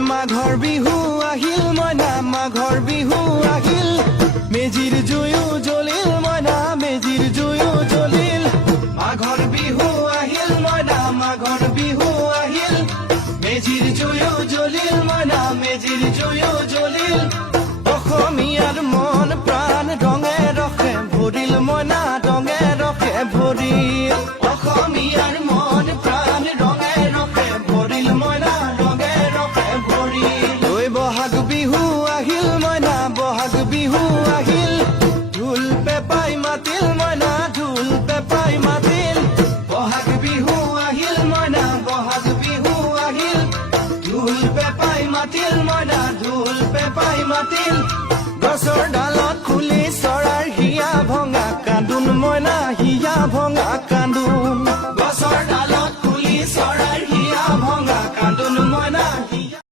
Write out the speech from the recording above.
মাঘৰ বিহু আহিল মইনা মাঘৰ বিহু আহিল মেজিৰ জুয়ো জ্বলিল মইনা মেজিৰ জুয়ো জ্বলিল মাঘৰ বিহু আহিল মইনা মাঘৰ বিহু আহিল মেজিৰ জুয়ো জ্বলিল মইনা মেজিৰ জুয়ো জ্বলিল অসমীয়াৰ মন প্ৰাণ ৰঙে ৰখে ভৰিল মইনা ৰঙে ৰখে ভৰিল অসমীয়াৰ মন প্ৰাণ ৰঙে ৰখে ভৰিল মইনা ৰঙে ৰখে ভৰিল ঐ বহাগ বিহু আহিল মইনা বহাগ বিহু আহিল ঢোল পেপাই মাতিল মইনা ঢোল পেপাই মাতিল বহাগ বিহু আহিল মইনা বহাগ বিহু আহিল ঢোল পেপাই মাতিল মইনা ঢোল পেপাই মাতিল গছৰ ডালত খুলি চৰাৰ হিয়া ভঙা কান্দোন মইনা হিয়া ভঙা